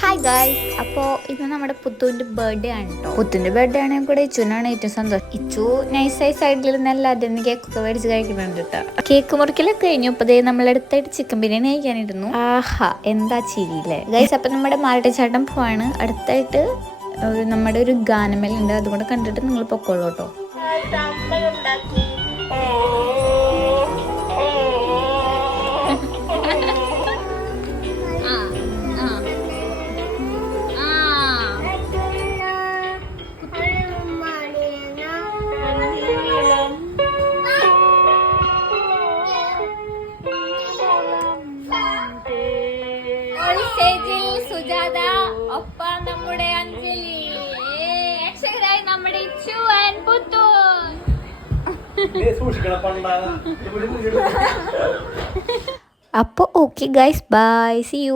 Hi guys, അപ്പോൾ ഇത് നമ്മുടെ പുത്തുവിൻ്റെ ബർത്ത്ഡേ ആണ് കേട്ടോ. പുത്തുവിൻ്റെ ബർത്ത്ഡേ ആണെങ്കിൽ കൂടെ ഇച്ചുവിനാണ് ഏറ്റവും സന്തോഷം. ഇച്ചു നൈസായി സൈഡിൽ നല്ല അതിന് കേക്കൊക്കെ മേടിച്ച് കഴിക്കുന്നുണ്ട് കേട്ടോ. കേക്ക് മുറിക്കലൊക്കെ കഴിഞ്ഞു. അപ്പോൾ ദേ നമ്മളടുത്തായിട്ട് ചിക്കൻ ബിരിയാണി കഴിക്കാനിരുന്നു. ആഹാ, എന്താ ചിരിയില്ലേ ഗൈസ്. അപ്പം നമ്മുടെ മാരട്ടച്ചാട്ടം പോവാണ്. അടുത്തായിട്ട് നമ്മുടെ ഒരു ഗാനമേലുണ്ട്, അതുകൊണ്ട് കണ്ടിട്ട് നിങ്ങൾ പൊക്കോളൂ കേട്ടോ. സുജാത, ഒപ്പം നമ്മുടെ അഞ്ജലി, രക്ഷകരായി നമ്മുടെ ഇച്ചു ആൻഡ് പുത്തു. അപ്പോൾ okay guys, bye, see U.